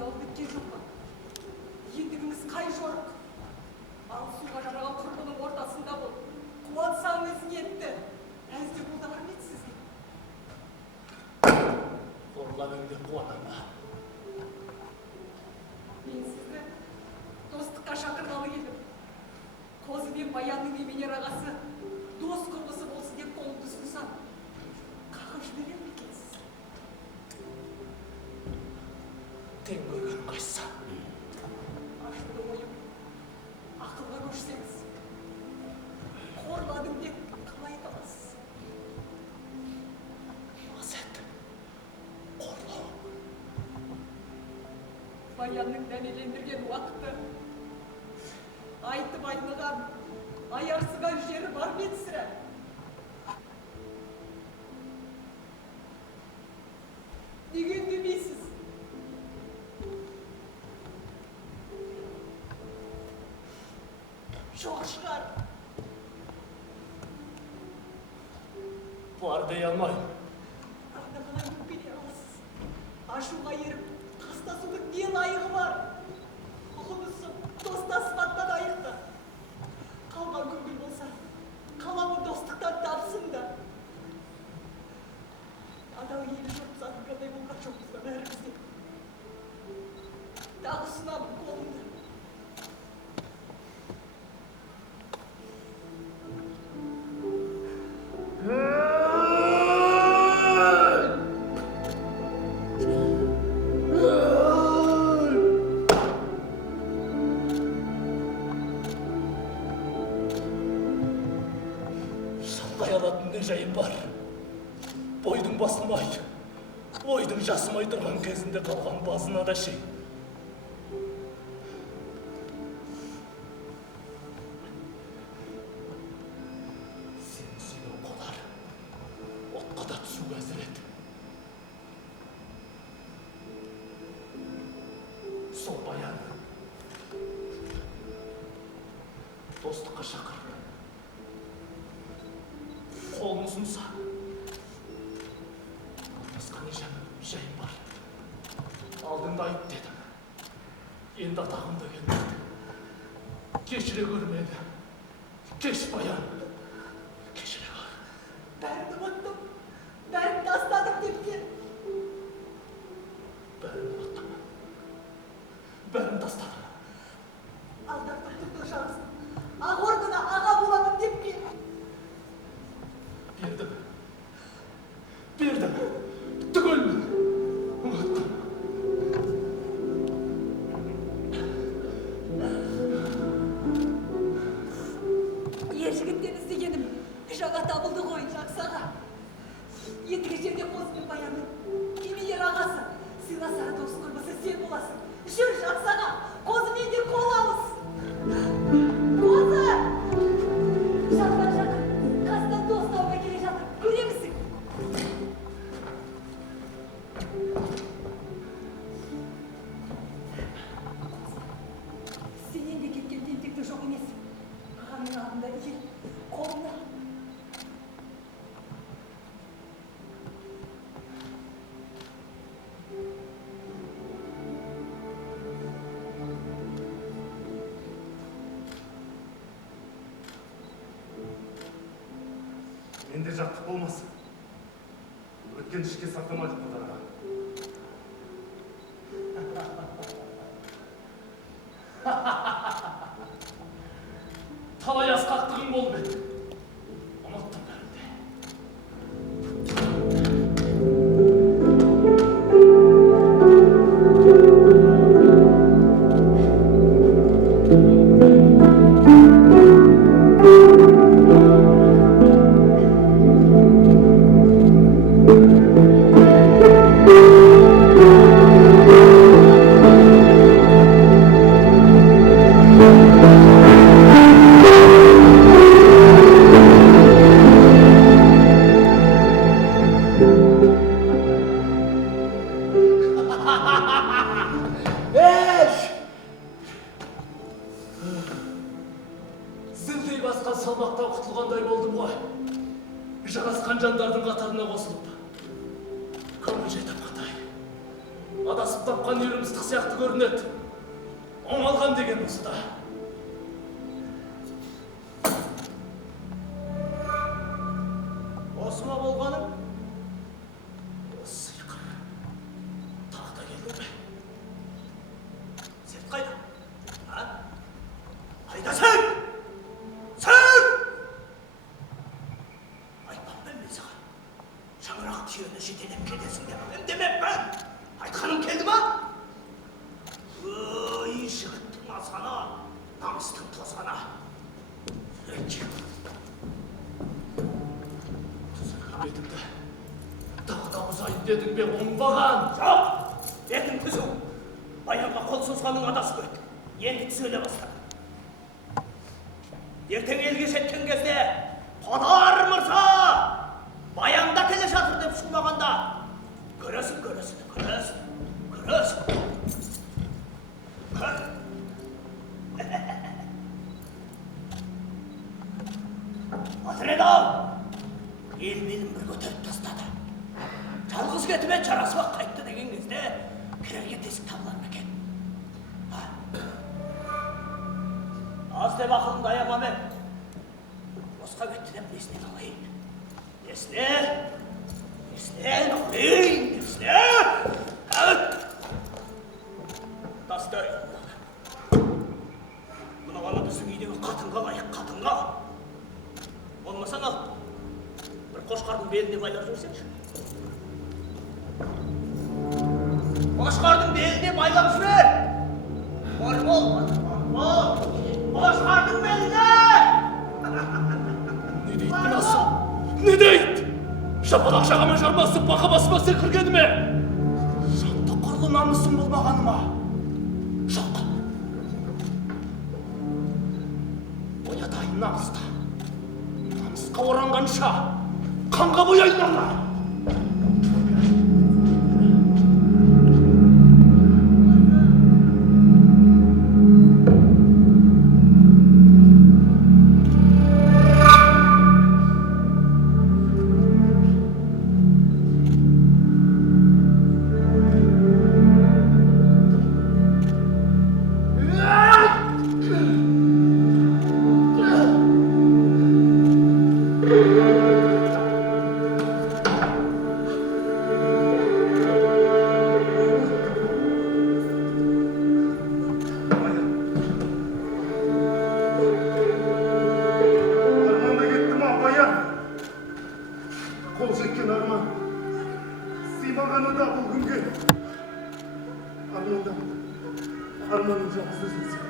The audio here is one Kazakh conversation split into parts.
айналып кеткен жоқ па? Ендігіңіз қай жорық? Ал суға жараған құрбының ортасында бол. Қуансаңыз нетті. Әзде бұл да бар ма еді сізге? Қорланыңды қуанам ба? Мен сізді достыққа шақырғалы келдім. Қозы мен Баянның неменер ағасы дос құрбысы болсын деп қолымды ұсынсам, қағып жіберер ме екенсіз? Тең көргенің қайсы? Ашуды ойып, ақылға көшсеңіз, қорладым деп қалай табасыз? Азат, қорлау. Баянның дәмелендірген уақыты, айтып айныған, аяқсыған жері бар ма еді сірә? Неге үндемейсіз? Жоқ шығар. Бар дей алмайым. Анда қалай өкпелей аласыз? Ашуға еріп, тастасудың не лайығы бар? Ұғынысып, достасып айықты. Қалған көңіл болса, қаламы достықтан тапсын да. Адал елі жұрт затын қандай болған жоқпыз ба бәрімізде? Дағы ұсынамын қолымды. Шалқай алатын не жайым бар? Бойдың басылмай, ойдың жасымай тұрған кезінде қалған базына да шей. Сен сүйген қолар, отқа да түсуге әзір еді. Сол Баян достыққа шақыр. Қолын ұсынса, басқа не жайым бар. Алдыңда айт дедім. Енді атағымда келмеді. Кешіре көр мені. Кеш, Баян. Кешіре көр. Бәрімді ұмыттым, бәрімді тастадым деп кел. Бәрін ұмыттым. Бәрін тастадым. Алдақтың тұрды жағысын. Ақ орнына аға боламын деп кел. Бердім. Бердім. Түгел. Ұмыттым. Ер жігіттен іздегенім жаңа табылды ғой, Жақсаға. Ендігі жерде Қозы мен Баянның неменер ағасы. Сыйласаға дос құрбысы сен боласың. Жүр Жақсаға, Қозы менде қол алыс. Қозы! Жақын жақын, қасынан дос тауға келе жатыр. Көремісің? Сенен де кеткен тентекті жоқ емес. Ағамның алдында ел, қолымда. Менде жаттық болмас. Өткен ішке сақтамадық бұларға. Талай асқақтығың болып еді. Ұмыттым бәрінде. Зілдей басқан салмақтан құтылғандай болдым ғой. Жарасқан жандардың қатарына қосылып. Көңіл жетім қандай. Адасып Касып тапқан үйірім ыстық сияқты көрінеді. Оңалған деген осы да. Осы ма болғаның? Осы сиқыр. Тағы да келдің бе? Серт қайда? А? Қайда сен? Сен! Айтпаппын мен саған. Шаңырақ түйені жетелеп кетесің деп үндемеппін. Айтқаным келді ма? Өй, жігіттің азғаны, намыстың тозғаны. Бетімді тағы да ұзайын дедің бе, оңбаған? Жоқ! Бетің түзу. Баянға қол созғаның адасып өт. Енді түсіне бастады. Ертең елге жеткен кезде Қодар мырза баянда келе жатыр деп шулағанда көресің. Көр. Атыредау! Ел белін бір көтеріп тастады. Жалғыз кетімен жарасыма қайтты деген кезде кірерге тесік табылар ма екен? Аз деп ақылыңды аяма мен. Босқа кетті деп несінен алайын. Несінен алайын. Тастай. Мына ғана біздің үйдегі қатынға лайық қатынға. Болмасаң ал. Bir қошқардың беліне байлап жүрсеңші. Қошқардың беліне байлап жүрер. Қошқардың беліне! Не дейді мынасы? Не дейді? Жапалақ жағама жармасып, бақа басыма секіргені ме? Жанды құрлы намысың болмағаны ма? Жоқ. Оятайын намысты. Намысқа оранғанша қанға бояйын ала. Қол жеткен арман, сыймағаны да бұл күнге. Арманың жалғыз өзіңсің.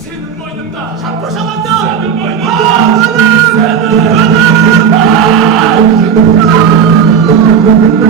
Senin boynunda. Çarpı şalanda. Senin boynunda. Senin boynunda.